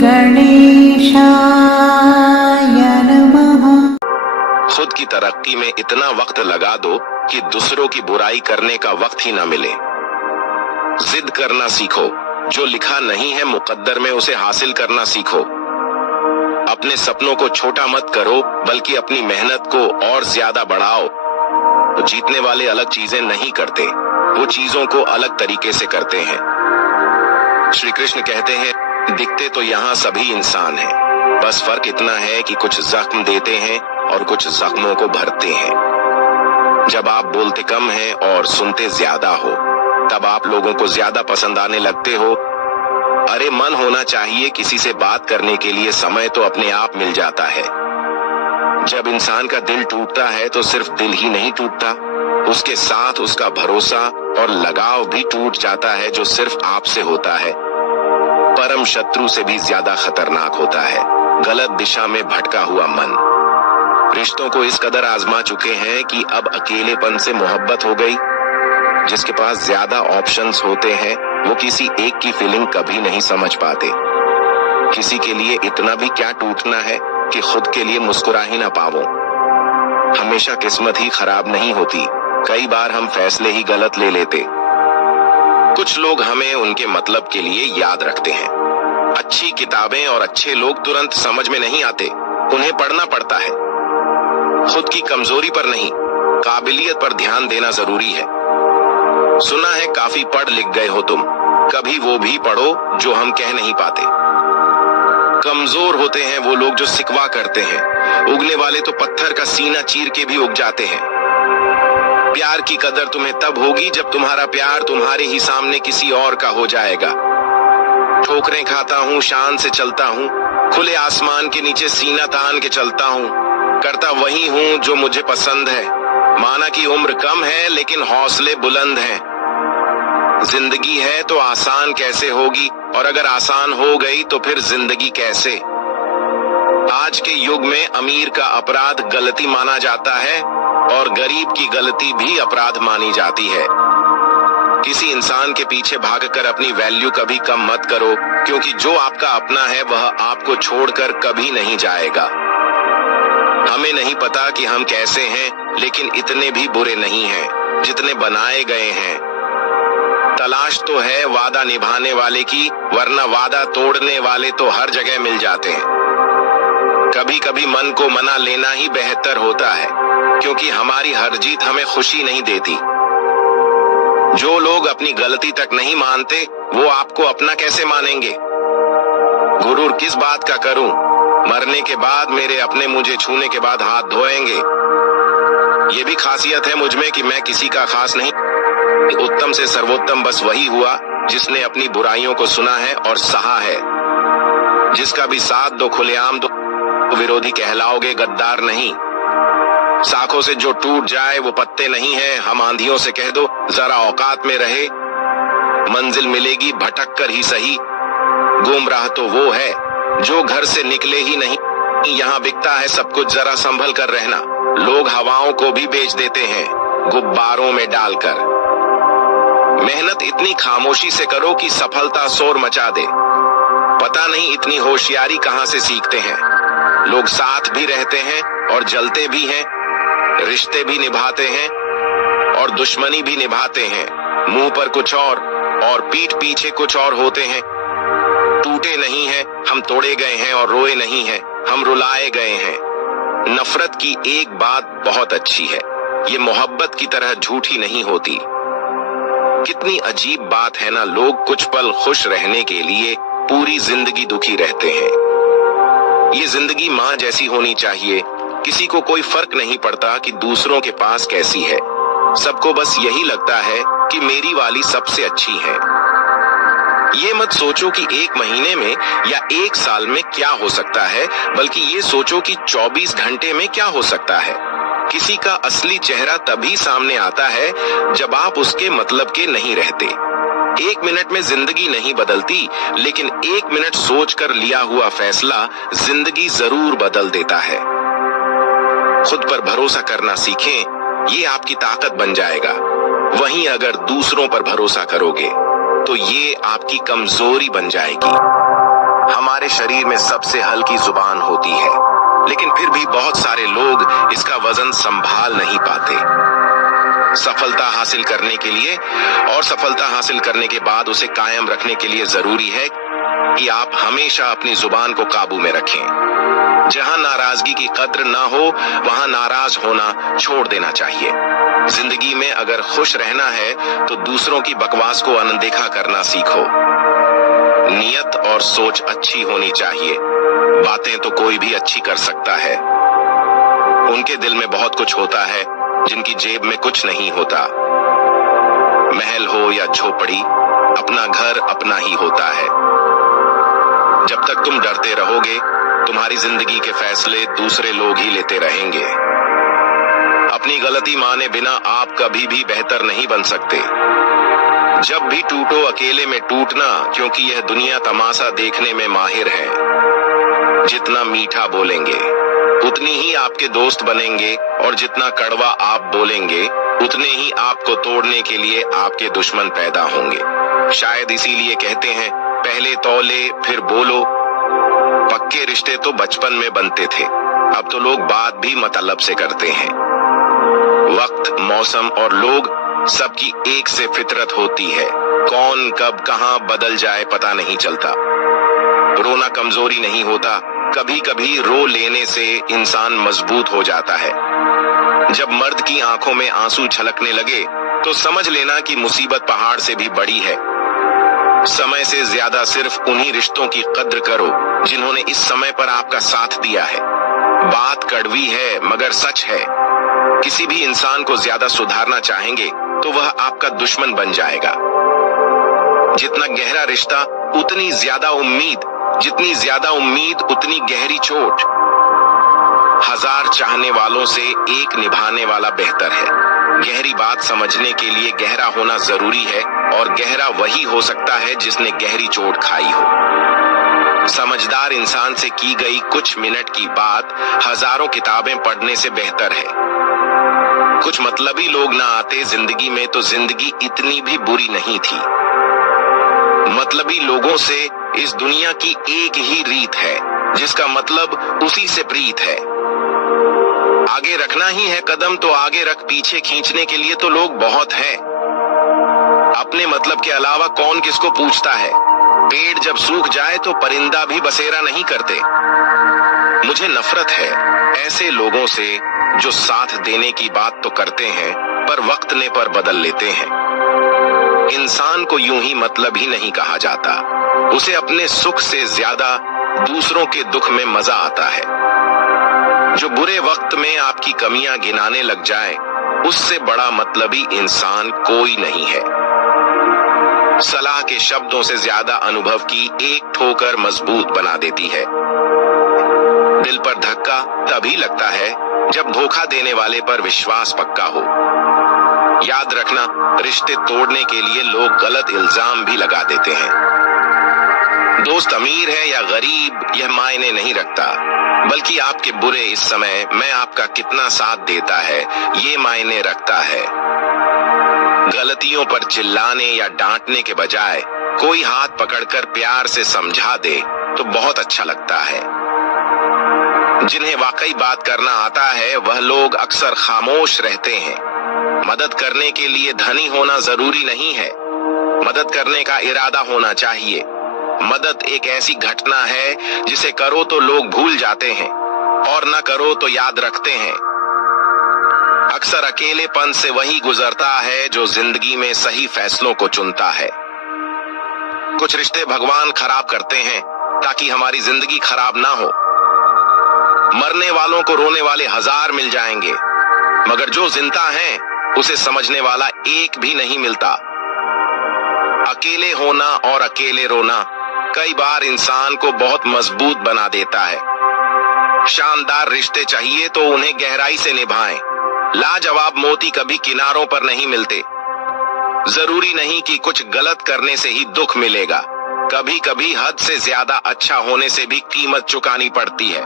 गणेशाय नमः। खुद की तरक्की में इतना वक्त लगा दो कि दूसरों की बुराई करने का वक्त ही न मिले। जिद करना सीखो, जो लिखा नहीं है मुकद्दर में उसे हासिल करना सीखो। अपने सपनों को छोटा मत करो बल्कि अपनी मेहनत को और ज्यादा बढ़ाओ। तो जीतने वाले अलग चीजें नहीं करते, वो चीजों को अलग तरीके से करते हैं। श्री कृष्ण कहते हैं, दिखते तो यहाँ सभी इंसान हैं, बस फर्क इतना है कि कुछ जख्म देते हैं और कुछ जख्मों को भरते हैं। जब आप बोलते कम हैं और सुनते ज्यादा हो, तब आप लोगों को ज्यादा पसंद आने लगते हो। अरे मन होना चाहिए किसी से बात करने के लिए, समय तो अपने आप मिल जाता है। जब इंसान का दिल टूटता है तो सिर्फ दिल ही नहीं टूटता, उसके साथ उसका भरोसा और लगाव भी टूट जाता है, जो सिर्फ आपसे होता है। परम शत्रु से भी ज्यादा खतरनाक होता है गलत दिशा में भटका हुआ मन। रिश्तों को इस कदर आजमा चुके हैं कि अब अकेलेपन से मोहब्बत हो गई। जिसके पास ज्यादा ऑप्शंस होते हैं वो किसी एक की फीलिंग कभी नहीं समझ पाते। किसी के लिए इतना भी क्या टूटना है कि खुद के लिए मुस्कुरा ही ना पावो। हमेशा किस्मत ही खराब नहीं होती, कई बार हम फैसले ही गलत ले लेते। कुछ लोग हमें उनके मतलब के लिए याद रखते हैं। अच्छी किताबें और अच्छे लोग तुरंत समझ में नहीं आते, उन्हें पढ़ना पड़ता है। खुद की कमजोरी पर नहीं, काबिलियत पर ध्यान देना जरूरी है। सुना है काफी पढ़ लिख गए हो तुम, कभी वो भी पढ़ो जो हम कह नहीं पाते। कमजोर होते हैं वो लोग जो सिकवा करते हैं, उगने वाले तो पत्थर का सीना चीर के भी उग जाते हैं। प्यार की कदर तुम्हें तब होगी जब तुम्हारा प्यार तुम्हारे ही सामने किसी और का हो जाएगा। ठोकरें खाता हूँ, शान से चलता हूँ, खुले आसमान के नीचे सीना तान के चलता हूँ, करता वही हूँ जो मुझे पसंद है। माना कि उम्र कम है लेकिन हौसले बुलंद हैं। जिंदगी है तो आसान कैसे होगी, और अगर आसान हो गई तो फिर जिंदगी कैसे। आज के युग में अमीर का अपराध गलती माना जाता है और गरीब की गलती भी अपराध मानी जाती है। किसी इंसान के पीछे भागकर अपनी वैल्यू कभी कम मत करो, क्योंकि जो आपका अपना है वह आपको छोड़कर कभी नहीं जाएगा। हमें नहीं पता कि हम कैसे हैं, लेकिन इतने भी बुरे नहीं हैं जितने बनाए गए हैं। तलाश तो है वादा निभाने वाले की, वरना वादा तोड़ने वाले तो हर जगह मिल जाते हैं। कभी कभी मन को मना लेना ही बेहतर होता है, क्योंकि हमारी हर जीत हमें खुशी नहीं देती। जो लोग अपनी गलती तक नहीं मानते वो आपको अपना कैसे मानेंगे। गुरूर किस बात का करूं, मरने के बाद मेरे अपने मुझे छूने के बाद हाथ धोएंगे। ये भी खासियत है मुझ में कि मैं किसी का खास नहीं। उत्तम से सर्वोत्तम बस वही हुआ जिसने अपनी बुराइयों को सुना है और सहा है। जिसका भी साथ दो खुलेआम दो, विरोधी कहलाओगे गद्दार नहीं। शाखों से जो टूट जाए वो पत्ते नहीं है, हम आंधियों से कह दो जरा औकात में रहे। मंजिल मिलेगी भटक कर ही सही, गुमराह तो वो है जो घर से निकले ही नहीं। यहाँ बिकता है सब कुछ, जरा संभल कर रहना। लोग हवाओं को भी बेच देते हैं गुब्बारों में डालकर। मेहनत इतनी खामोशी से करो कि सफलता शोर मचा दे। पता नहीं इतनी होशियारी कहाँ से सीखते हैं। लोग साथ भी रहते हैं और जलते भी हैं, रिश्ते भी निभाते हैं और दुश्मनी भी निभाते हैं। मुंह पर कुछ और पीठ पीछे कुछ और होते हैं। टूटे नहीं हैं हम, तोड़े गए हैं, और रोए नहीं हैं हम, रुलाए गए हैं। नफरत की एक बात बहुत अच्छी है, ये मोहब्बत की तरह झूठी नहीं होती। कितनी अजीब बात है ना, लोग कुछ पल खुश रहने के लिए पूरी जिंदगी दुखी रहते हैं। ये जिंदगी माँ जैसी होनी चाहिए, किसी को कोई फर्क नहीं पड़ता कि दूसरों के पास कैसी है। सबको बस यही लगता है कि मेरी वाली सबसे अच्छी है। ये मत सोचो कि एक महीने में या एक साल में क्या हो सकता है, बल्कि ये सोचो कि 24 घंटे में क्या हो सकता है। किसी का असली चेहरा तभी सामने आता है जब आप उसके मतलब के नहीं रहते। 1 मिनट में जिंदगी नहीं बदलती, लेकिन 1 मिनट सोचकर लिया हुआ फैसला जिंदगी जरूर बदल देता है। खुद पर भरोसा करना सीखें, ये आपकी ताकत बन जाएगा। वहीं अगर दूसरों पर भरोसा करोगे तो ये आपकी कमजोरी बन जाएगी। हमारे शरीर में सबसे हल्की जुबान होती है, लेकिन फिर भी बहुत सारे लोग इसका वजन संभाल नहीं पाते। सफलता हासिल करने के लिए और सफलता हासिल करने के बाद उसे कायम रखने के लिए जरूरी है कि आप हमेशा अपनी जुबान को काबू में रखें। जहां नाराजगी की कद्र ना हो वहां नाराज होना छोड़ देना चाहिए। जिंदगी में अगर खुश रहना है तो दूसरों की बकवास को अनदेखा करना सीखो। नियत और सोच अच्छी होनी चाहिए। बातें तो कोई भी अच्छी कर सकता है। उनके दिल में बहुत कुछ होता है जिनकी जेब में कुछ नहीं होता। महल हो या झोपड़ी, अपना घर अपना ही होता है। जब तक तुम डरते रहोगे तुम्हारी जिंदगी के फैसले दूसरे लोग ही लेते रहेंगे। अपनी गलती माने बिना आप कभी भी बेहतर नहीं बन सकते। जब भी टूटो अकेले में टूटना, क्योंकि यह दुनिया तमाशा देखने में माहिर है। जितना मीठा बोलेंगे उतनी ही आपके दोस्त बनेंगे और जितना कड़वा आप बोलेंगे उतने ही आपको तोड़ने के लिए आपके दुश्मन पैदा होंगे। शायद इसीलिए कहते हैं पहले तौले फिर बोलो। पक्के रिश्ते तो बचपन में बनते थे, अब तो लोग बात भी मतलब से करते हैं। वक्त, मौसम और लोग सबकी एक से फितरत होती है। कौन कब कहां बदल जाए पता नहीं चलता। रोना कमजोरी नहीं होता, कभी कभी रो लेने से इंसान मजबूत हो जाता है। जब मर्द की आंखों में आंसू छलकने लगे तो समझ लेना कि मुसीबत पहाड़ से भी बड़ी है। समय से ज्यादा सिर्फ उन्हीं रिश्तों की कद्र करो जिन्होंने इस समय पर आपका साथ दिया है। बात कड़वी है मगर सच है। किसी भी इंसान को ज्यादा सुधारना चाहेंगे तो वह आपका दुश्मन बन जाएगा। जितना गहरा रिश्ता उतनी ज्यादा उम्मीद, जितनी ज्यादा उम्मीद उतनी गहरी चोट। 1000 चाहने वालों से एक निभाने वाला बेहतर है। गहरी बात समझने के लिए गहरा होना जरूरी है और गहरा वही हो सकता है जिसने गहरी चोट खाई हो। समझदार इंसान से की गई कुछ मिनट की बात हजारों किताबें पढ़ने से बेहतर है। कुछ मतलबी लोग ना आते जिंदगी में तो जिंदगी इतनी भी बुरी नहीं थी। मतलबी लोगों से इस दुनिया की एक ही रीत है, जिसका मतलब उसी से प्रीत है। आगे रखना ही है कदम तो आगे रख, पीछे खींचने के लिए तो लोग बहुत हैं। अपने मतलब के अलावा कौन किसको पूछता है। पेड़ जब सूख जाए तो परिंदा भी बसेरा नहीं करते। मुझे नफरत है ऐसे लोगों से जो साथ देने की बात तो करते हैं पर वक्त ने पर बदल लेते हैं। इंसान को यूं ही मतलब ही नहीं कहा जाता। उसे अपने सुख से ज्यादा दूसरों के दुख में मजा आता है। जो बुरे वक्त में आपकी कमियां गिनाने लग जाए उससे बड़ा मतलबी इंसान कोई नहीं है। सलाह के शब्दों से ज्यादा अनुभव की एक ठोकर मजबूत बना देती है। दिल पर धक्का तभी लगता है जब धोखा देने वाले पर विश्वास पक्का हो। याद रखना, रिश्ते तोड़ने के लिए लोग गलत इल्जाम भी लगा देते हैं। दोस्त अमीर है या गरीब यह मायने नहीं रखता, बल्कि आपके बुरे इस समय में आपका कितना साथ देता है ये मायने रखता है। गलतियों पर चिल्लाने या डांटने के बजाय कोई हाथ पकड़कर प्यार से समझा दे तो बहुत अच्छा लगता है। जिन्हें वाकई बात करना आता है वह लोग अक्सर खामोश रहते हैं। मदद करने के लिए धनी होना जरूरी नहीं है, मदद करने का इरादा होना चाहिए। मदद एक ऐसी घटना है जिसे करो तो लोग भूल जाते हैं और न करो तो याद रखते हैं। अक्सर अकेलेपन से वही गुजरता है जो जिंदगी में सही फैसलों को चुनता है। कुछ रिश्ते भगवान खराब करते हैं ताकि हमारी जिंदगी खराब ना हो। मरने वालों को रोने वाले 1000 मिल जाएंगे, मगर जो जिंदा है उसे समझने वाला एक भी नहीं मिलता। अकेले होना और अकेले रोना कई बार इंसान को बहुत मजबूत बना देता है। शानदार रिश्ते चाहिए तो उन्हें गहराई से निभाएं। लाजवाब मोती कभी किनारों पर नहीं मिलते। जरूरी नहीं कि कुछ गलत करने से ही दुख मिलेगा। कभी कभी हद से ज्यादा अच्छा होने से भी कीमत चुकानी पड़ती है।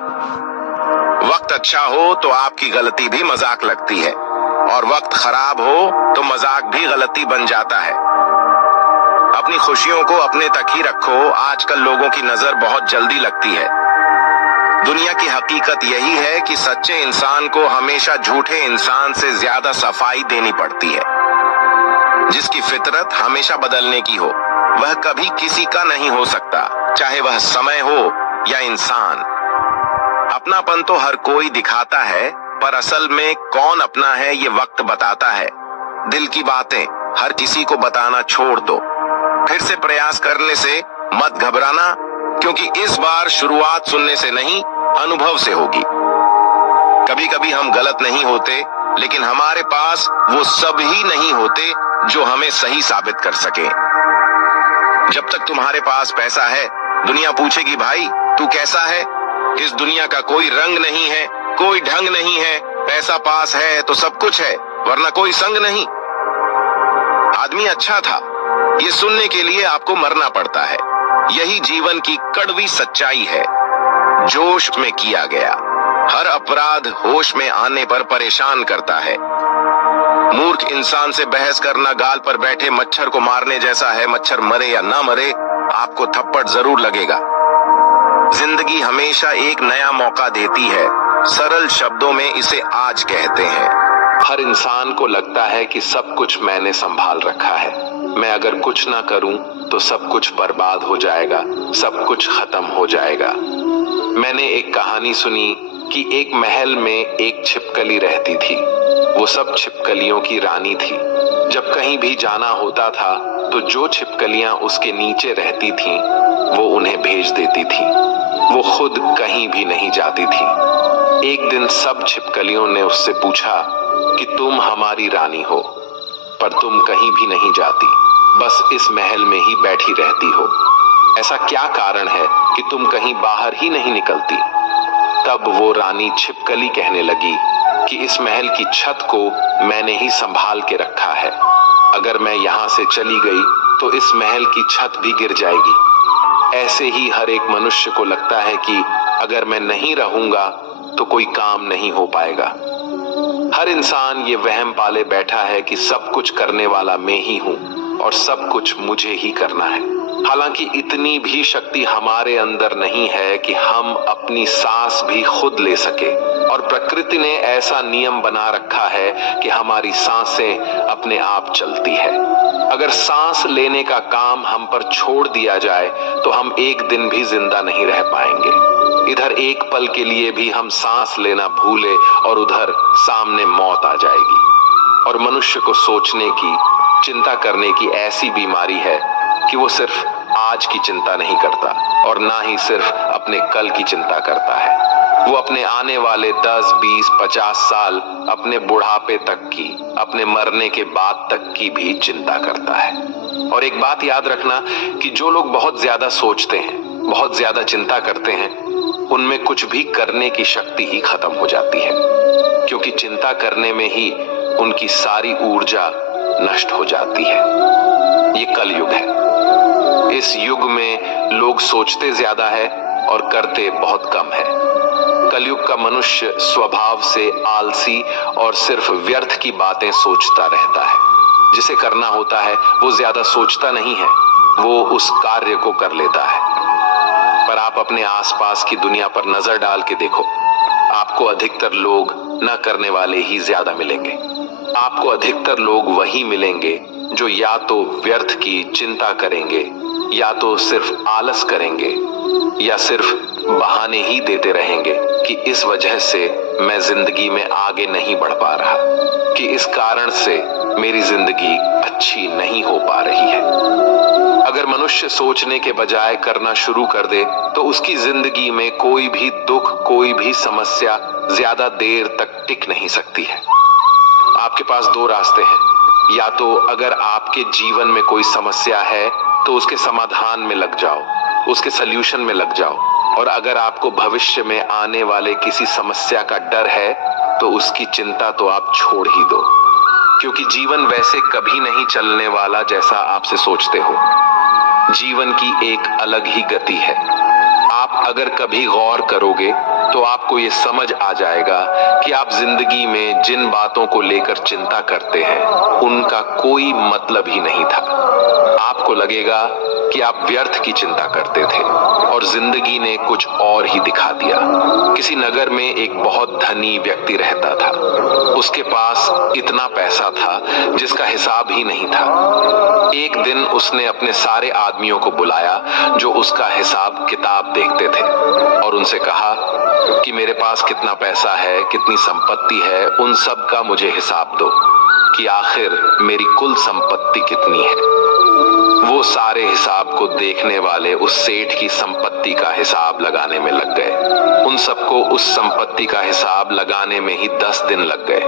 वक्त अच्छा हो तो आपकी गलती भी मजाक लगती है, और वक्त खराब हो तो मजाक भी गलती बन जाता है। अपनी खुशियों को अपने तक ही रखो। आजकल लोगों की नजर बहुत जल्दी लगती है। दुनिया की हकीकत यही है कि सच्चे इंसान को हमेशा झूठे इंसान से ज्यादा सफाई देनी पड़ती है। जिसकी फितरत हमेशा बदलने की हो, वह कभी किसी का नहीं हो सकता, चाहे वह समय हो या इंसान। अपनापन तो हर कोई दिखाता है, पर असल में कौन अपना है ये वक्त बताता है। दिल की बातें हर किसी को बताना छोड़ दो। फिर से प्रयास करने से मत घबराना, क्योंकि इस बार शुरुआत सुनने से नहीं, अनुभव से होगी। कभी कभी हम गलत नहीं होते, लेकिन हमारे पास वो सब ही नहीं होते जो हमें सही साबित कर सके। जब तक तुम्हारे पास पैसा है, दुनिया पूछेगी भाई तू कैसा है। इस दुनिया का कोई रंग नहीं है, कोई ढंग नहीं है। पैसा पास है तो सब कुछ है, वरना कोई संग नहीं। आदमी अच्छा था, ये सुनने के लिए आपको मरना पड़ता है। यही जीवन की कड़वी सच्चाई है। जोश में किया गया हर अपराध होश में आने पर परेशान करता है। मूर्ख इंसान से बहस करना गाल पर बैठे मच्छर को मारने जैसा है। मच्छर मरे या ना मरे, आपको थप्पड़ जरूर लगेगा। जिंदगी हमेशा एक नया मौका देती है। सरल शब्दों में इसे आज कहते हैं। हर इंसान को लगता है कि सब कुछ मैंने संभाल रखा है, मैं अगर कुछ ना करूं तो सब कुछ बर्बाद हो जाएगा, सब कुछ खत्म हो जाएगा। मैंने एक कहानी सुनी कि एक महल में एक छिपकली रहती थी। वो सब छिपकलियों की रानी थी। जब कहीं भी जाना होता था तो जो छिपकलियां उसके नीचे रहती थीं, वो उन्हें भेज देती थी। वो खुद कहीं भी नहीं जाती थी। एक दिन सब छिपकलियों ने उससे पूछा कि तुम हमारी रानी हो, पर तुम कहीं भी नहीं जाती, बस इस महल में ही बैठी रहती हो। ऐसा क्या कारण है कि तुम कहीं बाहर ही नहीं निकलती? तब वो रानी छिपकली कहने लगी कि इस महल की छत को मैंने ही संभाल के रखा है। अगर मैं यहाँ से चली गई तो इस महल की छत भी गिर जाएगी। ऐसे ही हर एक मनुष्य को लगता है कि अगर मैं नहीं रहूंगा तो कोई काम नहीं हो पाएगा। हर इंसान ये वहम पाले बैठा है कि सब कुछ करने वाला मैं ही हूँ और सब कुछ मुझे ही करना है। हालांकि इतनी भी शक्ति हमारे अंदर नहीं है कि हम अपनी सांस भी खुद ले सके, और प्रकृति ने ऐसा नियम बना रखा है कि हमारी सांसें अपने आप चलती है। अगर सांस लेने का काम हम पर छोड़ दिया जाए तो हम एक दिन भी जिंदा नहीं रह पाएंगे। इधर एक पल के लिए भी हम सांस लेना भूले और उधर सामने मौत आ जाएगी। और मनुष्य को सोचने की, चिंता करने की ऐसी बीमारी है कि वो सिर्फ आज की चिंता नहीं करता और ना ही सिर्फ अपने कल की चिंता करता है। वो अपने आने वाले 10, 20, 50 साल, अपने बुढ़ापे तक की, अपने मरने के बाद तक की भी चिंता करता है। और एक बात याद रखना कि जो लोग बहुत ज्यादा सोचते हैं, बहुत ज्यादा चिंता करते हैं, उनमें कुछ भी करने की शक्ति ही खत्म हो जाती है, क्योंकि चिंता करने में ही उनकी सारी ऊर्जा नष्ट हो जाती है। ये कलयुग है। इस युग में लोग सोचते ज्यादा है और करते बहुत कम है। कलयुग का मनुष्य स्वभाव से आलसी और सिर्फ व्यर्थ की बातें सोचता रहता है। जिसे करना होता है वो ज्यादा सोचता नहीं है, वो उस कार्य को कर लेता है। पर आप अपने आसपास की दुनिया पर नजर डाल के देखो, आपको अधिकतर लोग न करने वाले ही ज्यादा मिलेंगे। आपको अधिकतर लोग वही मिलेंगे जो या तो व्यर्थ की चिंता करेंगे, या तो सिर्फ आलस करेंगे, या सिर्फ बहाने ही देते रहेंगे कि इस वजह से मैं जिंदगी में आगे नहीं बढ़ पा रहा, कि इस कारण से मेरी जिंदगी अच्छी नहीं हो पा रही है। अगर मनुष्य सोचने के बजाय करना शुरू कर दे तो उसकी जिंदगी में कोई भी दुख, कोई भी समस्या ज्यादा देर तक टिक नहीं सकती है। आपके पास दो रास्ते हैं। या तो अगर आपके जीवन में कोई समस्या है तो उसके समाधान में लग जाओ, उसके सल्यूशन में लग जाओ। और अगर आपको भविष्य में आने वाले किसी समस्या का डर है तो उसकी चिंता तो आप छोड़ ही दो, क्योंकि जीवन वैसे कभी नहीं चलने वाला जैसा आपसे सोचते हो। जीवन की एक अलग ही गति है। आप अगर कभी गौर करोगे तो आपको ये समझ आ जाएगा कि आप जिंदगी में जिन बातों को लेकर चिंता करते हैं उनका कोई मतलब ही नहीं था। आपको लगेगा कि आप व्यर्थ की चिंता करते थे और जिंदगी ने कुछ और ही दिखा दिया। किसी नगर में एक बहुत धनी व्यक्ति रहता था। उसके पास इतना पैसा था जिसका हिसाब ही नहीं था। एक दिन उसने अपने सारे आदमियों को बुलाया जो उसका हिसाब किताब देखते थे और उनसे कहा कि मेरे पास कितना पैसा है, कितनी संपत्ति है, उन सब का मुझे हिसाब दो कि आखिर मेरी कुल संपत्ति कितनी है। वो सारे हिसाब को देखने वाले उस सेठ की संपत्ति का हिसाब लगाने में लग गए। उन सबको उस संपत्ति का हिसाब लगाने में ही 10 दिन लग गए।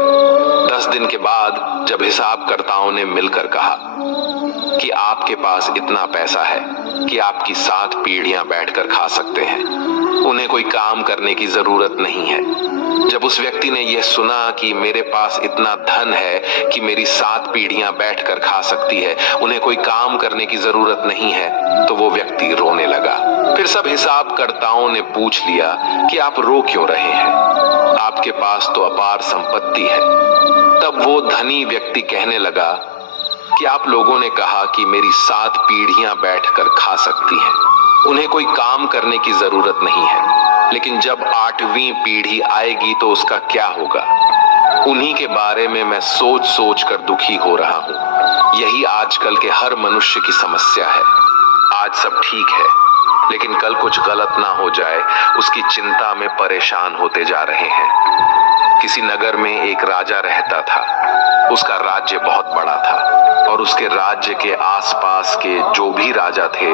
10 दिन के बाद जब हिसाबकर्ताओं ने मिलकर कहा कि आपके पास इतना पैसा है कि आपकी 7 पीढ़ियां बैठकर खा सकते हैं, उन्हें कोई काम करने की जरूरत नहीं है। जब उस व्यक्ति ने यह सुना कि मेरे पास इतना धन है कि मेरी 7 पीढ़ियां बैठकर खा सकती है, उन्हें कोई काम करने की जरूरत नहीं है, तो वो व्यक्ति रोने लगा। फिर सब हिसाबकर्ताओं ने पूछ लिया कि आप रो क्यों रहे हैं, आपके पास तो अपार संपत्ति है। तब वो धनी व्यक्ति कहने लगा कि आप लोगों ने कहा कि मेरी 7 पीढ़ियां बैठकर खा सकती हैं, उन्हें कोई काम करने की जरूरत नहीं है, लेकिन जब 8वीं पीढ़ी आएगी तो उसका क्या होगा? उन्हीं के बारे में मैं सोच सोच कर दुखी हो रहा हूं। यही आजकल के हर मनुष्य की समस्या है। आज सब ठीक है, लेकिन कल कुछ गलत ना हो जाए, उसकी चिंता में परेशान होते जा रहे हैं। किसी नगर में एक राजा रहता था। उसका राज्य बहुत बड़ा था और उसके राज्य के आसपास के जो भी राजा थे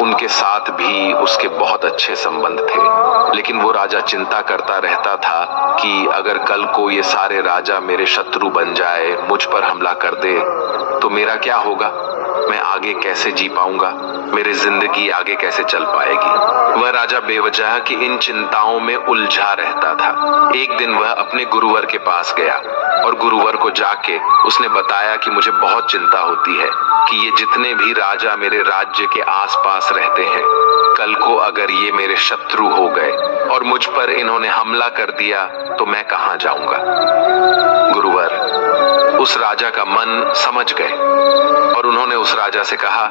उनके साथ भी उसके बहुत अच्छे संबंध थे। लेकिन वो राजा चिंता करता रहता था कि अगर कल को ये सारे राजा मेरे शत्रु बन जाए, मुझ पर हमला कर दे, तो मेरा क्या होगा? मैं आगे कैसे जी पाऊंगा? मेरी जिंदगी आगे कैसे चल पाएगी? वह राजा बेवजह की इन चिंताओं में उलझा रहता था। एक दिन वह अपने गुरुवर के पास गया और गुरुवर को जाके उसने बताया कि मुझे बहुत चिंता होती है कि ये जितने भी राजा मेरे राज्य के आसपास रहते हैं, कल को अगर ये मेरे शत्रु हो गए और मुझ पर इन्होंने हमला कर दिया तो मैं कहां जाऊंगा? गुरुवर उस राजा का मन समझ गए और उन्होंने उस राजा से कहा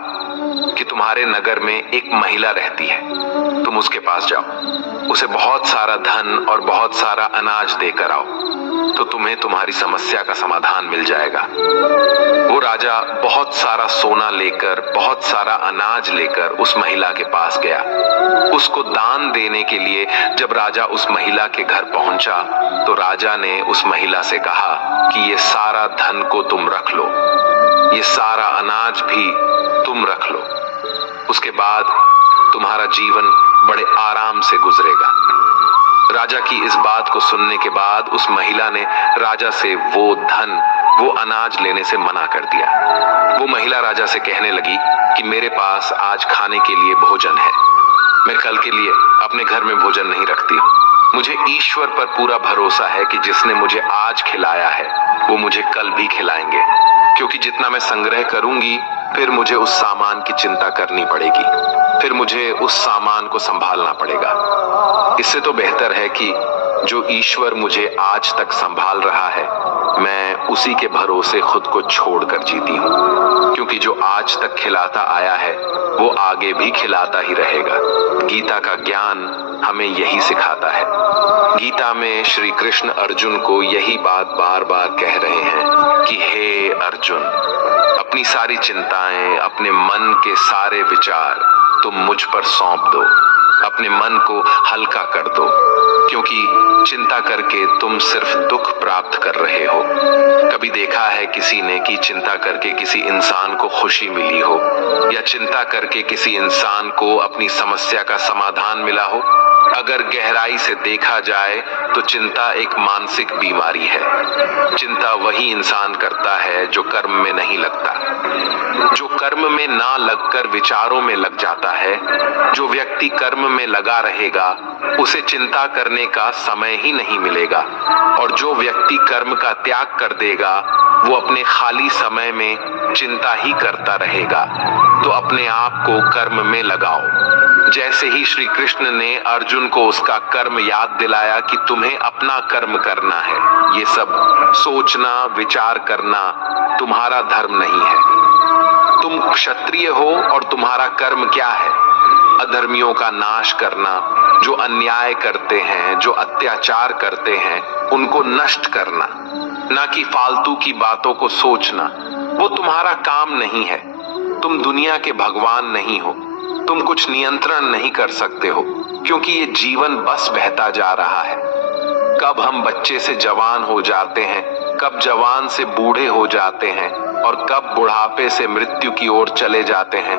कि तुम्हारे नगर में एक महिला रहती है, तुम उसके पास जाओ, उसे बहुत सारा धन और बहुत सारा अनाज देकर आओ, तो तुम्हें तुम्हारी समस्या का समाधान मिल जाएगा। वो राजा बहुत सारा सोना लेकर, बहुत सारा अनाज लेकर उस महिला के पास गया। उसको दान देने के लिए जब राजा उस महिला के घर पहुंचा तो राजा ने उस महिला से कहा कि ये सारा धन को तुम रख लो, ये सारा अनाज भी तुम रख लो, उसके बाद तुम्हारा जीवन बड़े आराम से गुजरेगा। राजा की इस बात को सुनने के बाद उस महिला ने राजा से वो धन, वो अनाज लेने से मना कर दिया। वो महिला राजा से कहने लगी कि मेरे पास आज खाने के लिए भोजन है, मैं कल के लिए अपने घर में भोजन नहीं रखती हूँ। मुझे ईश्वर पर पूरा भरोसा है कि जिसने मुझे आज खिलाया है वो मुझे कल भी खिलाएंगे, क्योंकि जितना मैं संग्रह करूंगी फिर मुझे उस सामान की चिंता करनी पड़ेगी, फिर मुझे उस सामान को संभालना पड़ेगा। इससे तो बेहतर है कि जो ईश्वर मुझे आज तक संभाल रहा है, मैं उसी के भरोसे खुद को छोड़कर जीती हूँ, क्योंकि जो आज तक खिलाता आया है वो आगे भी खिलाता ही रहेगा। गीता का ज्ञान हमें यही सिखाता है। गीता में श्री कृष्ण अर्जुन को यही बात बार बार कह रहे हैं कि हे अर्जुन, अपनी सारी चिंताएं, अपने मन के सारे विचार तुम मुझ पर सौंप दो, अपने मन को हल्का कर दो, क्योंकि चिंता करके तुम सिर्फ दुख प्राप्त कर रहे हो। कभी देखा है किसी ने कि चिंता करके किसी इंसान को खुशी मिली हो, या चिंता करके किसी इंसान को अपनी समस्या का समाधान मिला हो? अगर गहराई से देखा जाए तो चिंता एक मानसिक बीमारी है। चिंता वही इंसान करता है जो कर्म में नहीं लगता। जो कर्म में ना लगकर विचारों में लग जाता है, जो व्यक्ति कर्म में लगा रहेगा उसे चिंता करने का समय ही नहीं मिलेगा, और जो व्यक्ति कर्म का त्याग कर देगा वो अपने खाली समय में चिंता ही करता रहेगा। तो अपने आप को कर्म में लगाओ। जैसे ही श्री कृष्ण ने अर्जुन को उसका कर्म याद दिलाया कि तुम्हें अपना कर्म करना है, ये सब सोचना, विचार करना तुम्हारा धर्म नहीं है। तुम क्षत्रिय हो और तुम्हारा कर्म क्या है? अधर्मियों का नाश करना, जो अन्याय करते हैं, जो अत्याचार करते हैं, उनको नष्ट करना, ना कि फालतू की बातों को सोचना। वो तुम्हारा काम नहीं है। तुम दुनिया के भगवान नहीं हो। तुम कुछ नियंत्रण नहीं कर सकते हो, क्योंकि ये जीवन बस बहता जा रहा है। कब हम बच्चे से जवान हो जाते हैं, कब जवान से बूढ़े हो जाते हैं और कब बुढ़ापे से मृत्यु की ओर चले जाते हैं,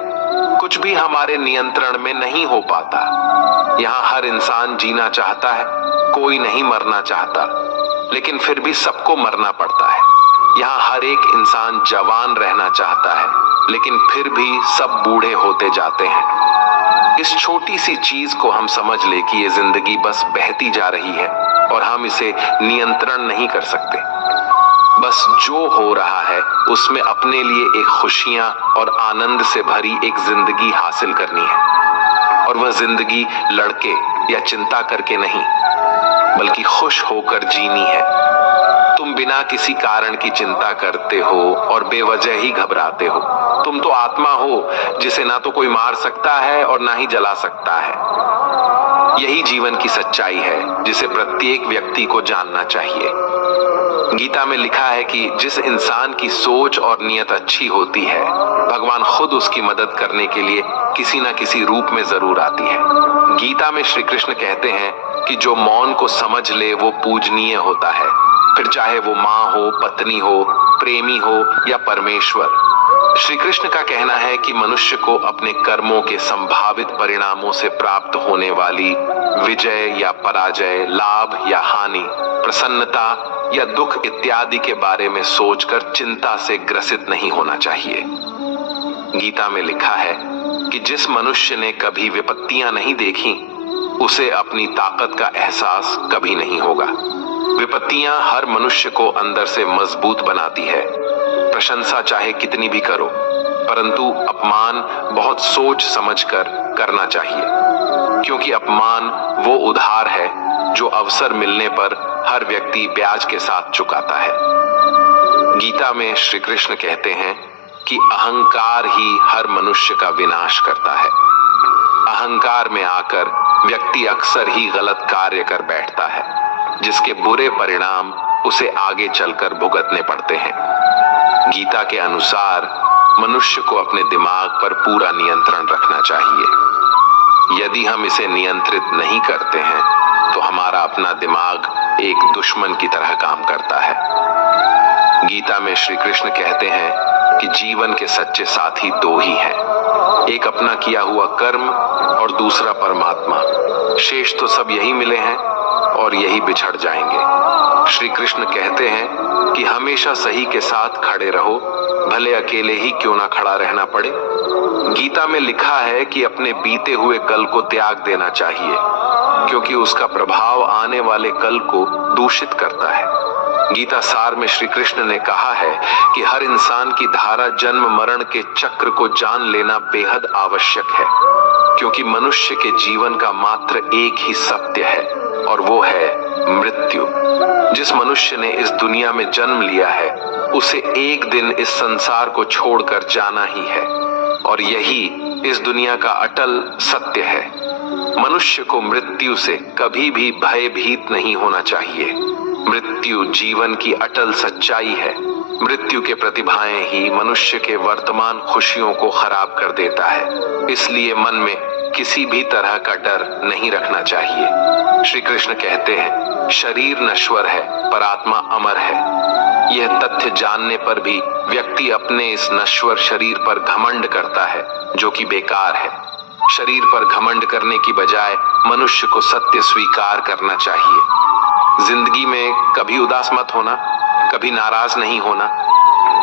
कुछ भी हमारे नियंत्रण में नहीं हो पाता। यहाँ हर इंसान जीना चाहता है, कोई नहीं मरना चाहता, लेकिन फिर भी सबको मरना पड़ता है। यहाँ हर एक इंसान जवान रहना चाहता है, लेकिन फिर भी सब बूढ़े होते जाते हैं। इस छोटी सी चीज को हम समझ ले कि ये जिंदगी बस बहती जा रही है और हम इसे नियंत्रण नहीं कर सकते। बस जो हो रहा है उसमें अपने लिए एक खुशियां और आनंद से भरी एक जिंदगी हासिल करनी है, और वह जिंदगी लड़के या चिंता करके नहीं, बल्कि खुश होकर जीनी है। तुम बिना किसी कारण की चिंता करते हो और बेवजह ही घबराते हो। तुम तो आत्मा हो, जिसे ना तो कोई मार सकता है और ना ही जला सकता है। यही जीवन की सच्चाई है, जिसे प्रत्येक व्यक्ति को जानना चाहिए। गीता में लिखा है कि जिस इंसान की सोच और नियत अच्छी होती है, भगवान खुद उसकी मदद करने के लिए किसी न किसी रूप में जरूर आती है। गीता में श्री कृष्ण कहते हैं कि जो मौन को समझ ले वो पूजनीय होता है, फिर चाहे वो माँ हो, पत्नी हो, प्रेमी हो या परमेश्वर। श्री कृष्ण का कहना है कि मनुष्य को अपने कर्मों के संभावित परिणामों से प्राप्त होने वाली विजय या पराजय, लाभ या हानि, प्रसन्नता या दुख इत्यादि के बारे में सोचकर चिंता से ग्रसित नहीं होना चाहिए। गीता में लिखा है कि जिस मनुष्य ने कभी विपत्तियां नहीं देखी, उसे अपनी ताकत का एहसास कभी नहीं होगा। विपत्तियां हर मनुष्य को अंदर से मजबूत बनाती है। प्रशंसा चाहे कितनी भी करो, परंतु अपमान बहुत सोच समझकर करना चाहिए, क्योंकि अपमान वो उधार है जो अवसर मिलने पर हर व्यक्ति ब्याज के साथ चुकाता है। गीता में श्री कृष्ण कहते हैं कि अहंकार ही हर मनुष्य का विनाश करता है। अहंकार में आकर व्यक्ति अक्सर ही गलत कार्य कर बैठता है, जिसके बुरे परिणाम उसे आगे चलकर भुगतने पड़ते हैं। गीता के अनुसार मनुष्य को अपने दिमाग पर पूरा नियंत्रण रखना चाहिए। यदि हम इसे नियंत्रित नहीं करते हैं, तो हमारा अपना दिमाग एक दुश्मन की तरह काम करता है। गीता में श्री कृष्ण कहते हैं कि जीवन के सच्चे साथी दो ही हैं, एक अपना किया हुआ कर्म और दूसरा परमात्मा। शेष तो सब यही मिले हैं और यही बिछड़ जाएंगे। श्री कृष्ण कहते हैं कि हमेशा सही के साथ खड़े रहो, भले अकेले ही क्यों ना खड़ा रहना पड़े। गीता में लिखा है कि अपने बीते हुए कल को त्याग देना चाहिए, क्योंकि उसका प्रभाव आने वाले कल को दूषित करता है। गीता सार में श्री कृष्ण ने कहा है कि हर इंसान की धारा जन्म मरण के चक्र को जान लेना बेहद आवश्यक है, क्योंकि मनुष्य के जीवन का मात्र एक ही सत्य है, और वो है मृत्यु। जिस मनुष्य ने इस दुनिया में जन्म लिया है, उसे एक दिन इस संसार को छोड़कर जाना ही है, और यही इस दुनिया का अटल सत्य है। मनुष्य को मृत्यु से कभी भी भयभीत नहीं होना चाहिए। मृत्यु जीवन की अटल सच्चाई है। मृत्यु के प्रतिभाएं ही मनुष्य के वर्तमान खुशियों को खराब कर देता है। इसलिए मन में किसी भी तरह का डर नहीं रखना चाहिए। श्री कृष्ण कहते हैं, शरीर नश्वर है पर आत्मा अमर है। यह तथ्य जानने पर भी व्यक्ति अपने इस नश्वर शरीर पर घमंड करता है, जो कि बेकार है। शरीर पर घमंड करने की बजाय मनुष्य को सत्य स्वीकार करना चाहिए। जिंदगी में कभी उदास मत होना, कभी नाराज नहीं होना।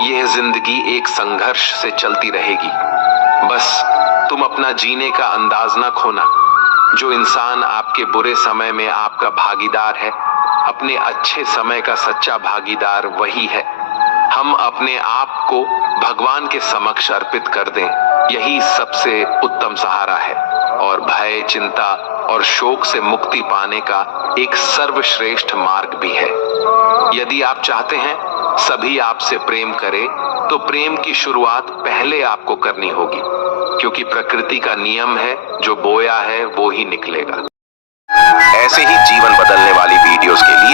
यह जिंदगी एक संघर्ष से चलती रहेगी। बस तुम अपना जीने का अंदाज न खोना। जो इंसान आपके बुरे समय में आपका भागीदार है, अपने अच्छे समय का सच्चा भागीदार वही है। हम अपने आप को भगवान के समक्ष अर्पित कर दें, यही सबसे उत्तम सहारा है, और भय, चिंता और शोक से मुक्ति पाने का एक सर्वश्रेष्ठ मार्ग भी है। यदि आप चाहते हैं सभी आपसे प्रेम करें, तो प्रेम की शुरुआत पहले आपको करनी होगी, क्योंकि प्रकृति का नियम है, जो बोया है वो ही निकलेगा। ऐसे ही जीवन बदलने वाली वीडियोस के लिए